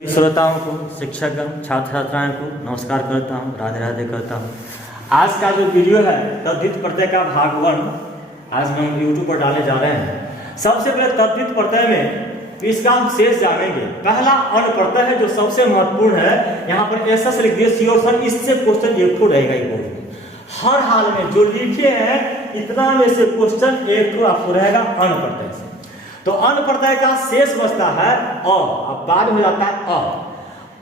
श्रोताओं को, शिक्षकगण, छात्र छात्राओं को नमस्कार करता हूँ, राधे राधे करता हूँ। आज का जो वीडियो है तद्धित प्रत्यय का भाग 1 आज हम यूट्यूब पर डाले जा रहे हैं। सबसे पहले तद्धित प्रत्यय में इसका हम शेष जानेंगे। पहला अण प्रत्यय है जो सबसे महत्वपूर्ण है। यहाँ पर ऐसा लिख दिया श्योर सर, इससे क्वेश्चन एक तो रहेगा ही बोर्ड में। हर हाल में जो लिखे हैं इतना में से क्वेश्चन एक तो आपको रहेगा अण प्रत्यय से। तो अण प्रत्यय का शेष बचता है अ, अब बाद हो जाता है अ।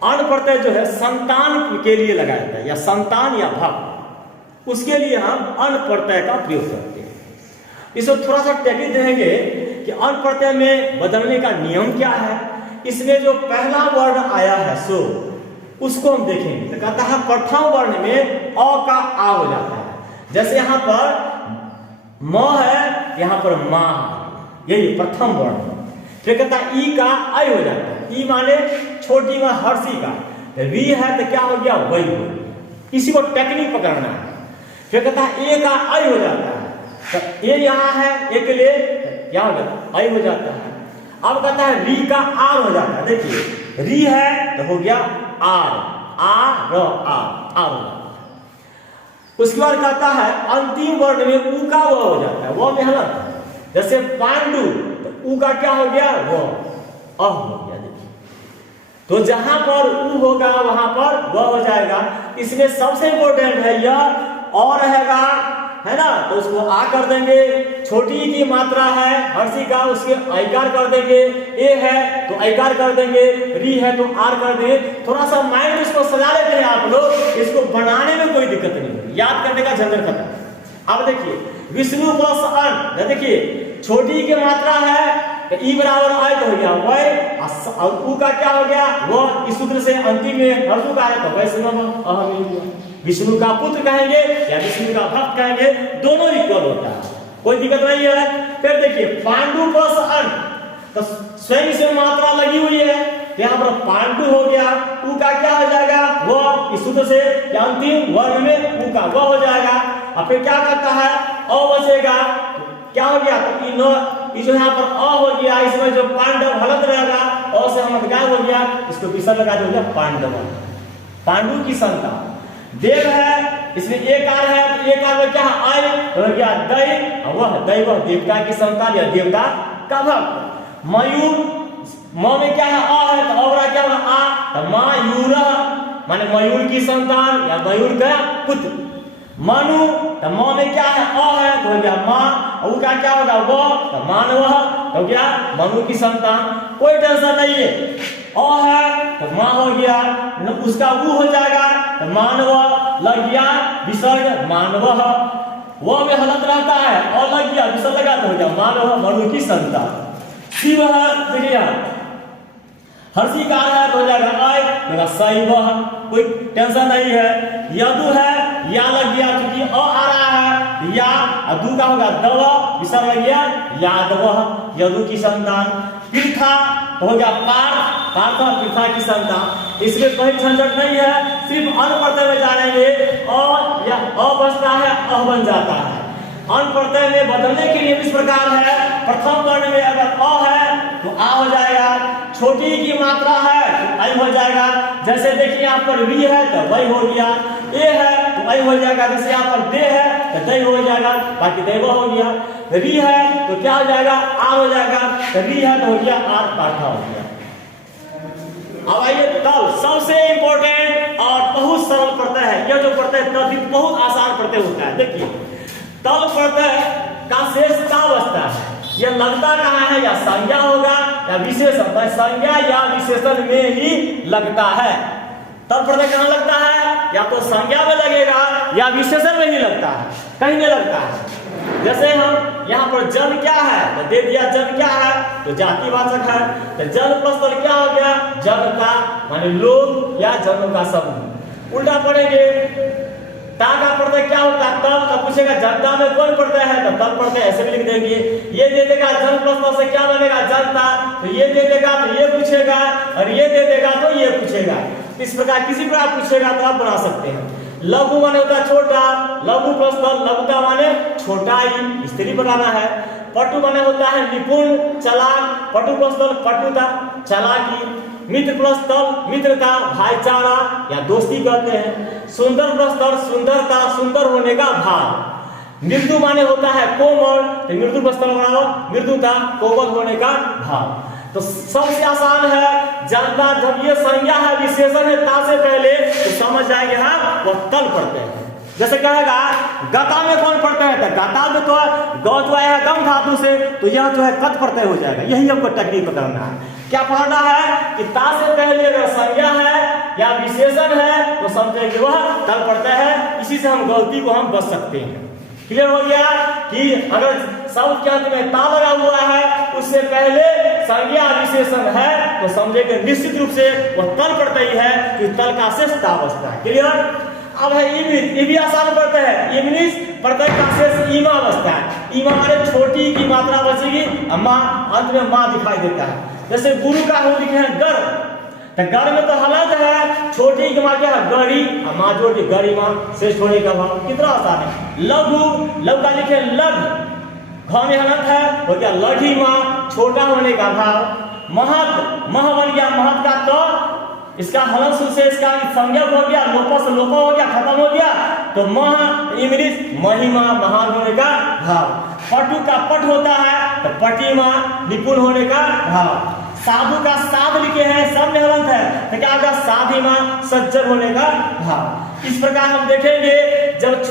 अण प्रत्यय जो है संतान के लिए लगाया जाता है, या संतान या भक्त, उसके लिए हम अण प्रत्यय का प्रयोग करते हैं। इसमें थोड़ा सा टेक्निक देंगे कि अण प्रत्यय में बदलने का नियम क्या है। इसमें जो पहला वर्ण आया है सो उसको हम देखेंगे। तो कहता है प्रथम वर्ण में अ का आ हो जाता है। जैसे यहाँ पर म है, यहाँ पर मा है, यही प्रथम वर्ण। फिर कहता है ई का आई हो जाता है। ई माने छोटी मां हर्षी का। वी है तो क्या हो गया वही हो गया। इसी को टेक्निक पकड़ना है। फिर कहता है ए का आई हो जाता है। तो ए यहाँ है, ए के लिए क्या हो गया आई हो जाता है। अब कहता है री का आर हो जाता है। देखिए री है तो हो गया आर, आर हो जाता है। उसके बाद कहता है अंतिम वर्ण में ऊ का व हो जाता है। वो में हलत है। जैसे पांडु तो ऊ का क्या हो गया वो अ हो गया। देखिए तो जहां पर ऊ होगा वहां पर व हो जाएगा। इसमें सबसे इंपॉर्टेंट है यह और रहेगा, है ना, तो उसको आ कर देंगे। छोटी की मात्रा है हर्षी का, उसके ऐकार कर देंगे। ए है तो ऐकार कर देंगे, री है तो आर कर देंगे। थोड़ा सा माइंड इसको सजा लेते हैं आप लोग, इसको बनाने में कोई दिक्कत नहीं होगी, याद करने का झंझट खत्म। अब देखिए विष्णु प्लस अण, देखिए छोटी की मात्रा है तो ई बराबर आय तो हो गया वै, और ऊ का क्या हो गया वो। इस सूत्र से अंतिम में हर्षु का है तो वैष्णव। विष्णु का पुत्र कहेंगे या विष्णु का भक्त कहेंगे, दोनों इक्वल होता है, कोई दिक्कत नहीं है। फिर देखिए पांडु प्लस अण, तो स्वयं से मात्रा लगी हुई है, यहाँ पर पांडु हो गया। ऊ का क्या हो जाएगा वो, इस सूत्र से अंतिम वर्ण में ऊ का वो हो जाएगा। अब फिर क्या करता है अ बचेगा, क्या हो गया तो जो यहाँ पर अ हो गया, इसमें जो पांडव हलत रहेगा अ से हम गायब हो गया, इसको विसर्ग लगा दिया पांडव, पांडु की संतान। देव है, इसमें एक आर है, एक आर में क्या आय हो गया दैव, वह दैव देवता की संतान या देवता का भक्त। मयूर, म में क्या है अ है तो अवरा क्या होगा आ, तो मायूर माने मयूर की संतान या मयूर का पुत्र। मनु तो म में क्या है अ है तो हो गया मां, और का क्या होगा वो तो मानव हो गया मनु की संतान। कोई टेंशन नहीं है, अ है तो मां हो गया, उसका ऊ हो जाएगा तो मानव लग गया विसर्ग मानव। वो में हलत रहता है और लग गया विसर्ग लगा तो हो गया मानव मनु की संतान। शिव है, देखिए हर्षी का है तो हो जाएगा आय तो शैव, कोई टेंशन नहीं है। यदु है या लग गया क्योंकि अ आ रहा है या, दू का होगा दव विसर्ग लग गया यादव, यदु की संतान। पृथा तो हो गया पार्थ पृथा की संतान। इसमें कोई झंझट नहीं है, सिर्फ अण प्रत्यय में जानेंगे और या अ बचता है अ बन जाता है। अण प्रत्यय में बदलने के लिए इस प्रकार है, प्रथम वर्ण में अगर अ है तो आ हो जाएगा, छोटी की मात्रा है तो आई हो जाएगा। जैसे देखिए यहाँ पर वी है तो वही हो गया, ए है तो आई हो जाएगा। जैसे यहाँ पर दे है तो दई हो जाएगा, बाकी दैव हो गया। री है तो क्या हो जाएगा आ हो जाएगा, तो री है तो हो गया आर पाठा हो गया। अब आइए तल, सबसे इंपॉर्टेंट और बहुत सरल प्रत्यय है। यह जो प्रत्यय तद्धित बहुत आसान प्रत्यय होता है। देखिए तल प्रत्यय का शेष का बचता है, यह लगता कहाँ है, या संज्ञा होगा या विशेषण। संज्ञा या विशेषण में ही लगता है। तल प्रत्यय कहाँ लगता है, या तो संज्ञा में लगेगा या विशेषण में ही लगता है, कहीं नहीं लगता है। जैसे हम यहाँ पर जन क्या है तो दे दिया जन क्या है तो जातिवाचक है, तो जन प्लस तल क्या हो गया जन का माने लोग या जनों का समूह। उल्टा पढ़ेंगे ता का प्रत्यय क्या होता है तल, तो पूछेगा जनता में कौन प्रत्यय है तो तल प्रत्यय ऐसे भी लिख देंगे। ये दे देगा जन प्लस तल से क्या बनेगा जनता, तो ये दे देगा तो ये पूछेगा, और ये दे देगा तो ये पूछेगा। इस प्रकार किसी प्रकार पूछेगा तो आप बना सकते हैं। लघु माने होता है छोटा, लघु प्लस तल लघुता माने छोटा ही, स्त्री बनाना है। पटु माने होता है निपुण, चालाक, पटु प्लस तल पटुता, चालाकी। मित्र प्लस तल मित्रता, भाईचारा या दोस्ती कहते हैं। सुंदर प्लस तल सुंदरता, सुंदर होने का भाव। मृदु माने होता है कोमल, तो मृदु प्लस तल बनाओ मृदुता, कोमल होने का भाव। तो सबसे आसान है, जनता जब ये संज्ञा है विशेषण है ता से पहले तो समझ जाएंगे हाँ वो तल पढ़ते हैं। जैसे कहेगा गता में कौन पढ़ते हैं, तो गता में तो ग जो है गम धातु से, तो यह जो है कत प्रत्यय हो जाएगा। यही हमको टेक्निक पकड़ना है। क्या पढ़ना है कि ता से पहले अगर संज्ञा है या विशेषण है तो समझे कि वह तल पढ़ता है। इसी से हम गलती को हम बच सकते हैं। क्लियर हो गया कि अगर शब्द के अंत में ता लगा हुआ है उससे पहले संज्ञा विशेषण है तो समझे कि निश्चित रूप से वह तल पढ़ता ही है कि तल का शेष ता बचता है। क्लियर। अब है ये भी आसान पढ़ता है। इंग्लिश प्रत्यय का शेष ईमा बचता है। ईमा माने छोटी की मात्रा बचेगी, माँ अंत में माँ दिखाई देता है। जैसे गुरु का हम लिखे हैं गर, तो गर में तो हलंत है, छोटी की माँ क्या है गरी, माँ जोड़ के गरी माँ शेष होने का भाव। कितना आसान है। लघु, लघु का लिखे लघ, घ में हलंत है हो गया लघी माँ, छोटा होने का भाव। महत, मह बन गया महत का तो इसका हलंत से इसका संज्ञक हो गया, लोपस लोपा हो गया, खत्म हो गया, तो मह इंग्लिश महिमा, महान होने का भाव। पटु का पट होता है तो पटिमा, निपुण होने का भाव। साधु का साध लिखे हैं, सब में हलंत है तो क्या होगा साधिमा, सज्जन होने का भाव। इस प्रकार हम देखेंगे जब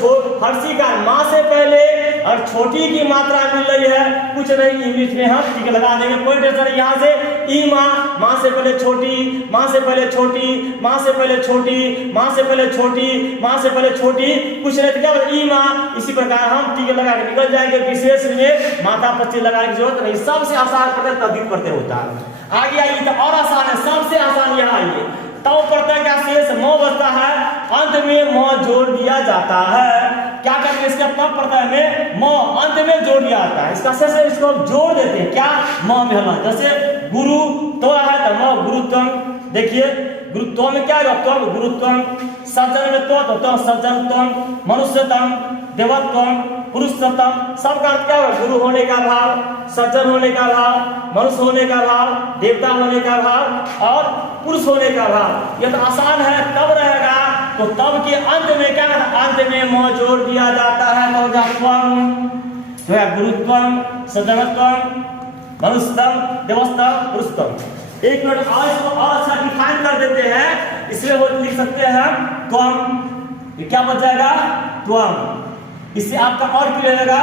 फर्सी का माँ से पहले और छोटी की मात्रा मिल रही है, कुछ नहीं इंग्लिश में हम ठीक लगा देंगे, कोई टेंशन नहीं। यहाँ से ई माँ, माँ से पहले छोटी, माँ से पहले छोटी, माँ से पहले छोटी, माँ से पहले छोटी, माँ से पहले छोटी, कुछ नहीं तो क्या ई माँ। इसी प्रकार हम ठीक लगा के निकल जाएंगे। विशेष में माता पच्ची लगाने की जरूरत नहीं। सबसे आसान प्रत्यय तद्धित प्रत्यय होता है। आगे आइए तो और आसान है, सबसे आसान यहाँ आइए। तव प्रत्यय का शेष म बचता है, अंत में म जोड़ दिया जाता है। क्या करते हैं इसका तव प्रत्यय में म अंत में जोड़ दिया जाता है। इसका शेष इसको हम जोड़ देते हैं क्या म में हलंत। जैसे गुरु तो है तो म गुरुत्वम, देखिए गुरुत्व में क्या है त्वम गुरुत्वम, सज्जन में तो सज्जनत्वम, मनुष्यतम, देवत्वम, पुरुषोत्तम। सबका अर्थ क्या है गुरु होने का भाव, सज्जन होने का भाव, मनुष्य होने का भाव, देवता होने का भाव और पुरुष होने का भाव। यह तो आसान है। तब रहेगा तो तब के अंत में क्या है, अंत में म जोड़ दिया जाता है। तो है गुरुत्वम, सज्जनत्वम, मनुष्यतम, देवस्तम, पुरुषोत्तम। एक मिनट और इसको और अच्छा डिफाइन कर देते हैं। इसलिए वो लिख सकते हैं हम त्वम, ये क्या बच जाएगा त्वम। इससे आपका और क्लियर रहेगा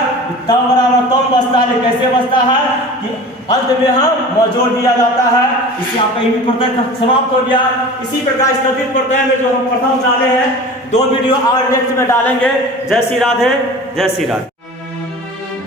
तम बराबर तम बचता है। कैसे बचता है कि अंत में हम म जोड़ दिया जाता है। इससे आपका इंग्लिश प्रत्यय समाप्त हो गया। इसी प्रकार तद्धित प्रत्यय में जो हम प्रथम डाले हैं, 2 वीडियो और नेक्स्ट में डालेंगे। जय श्री राधे, जय श्री राधे।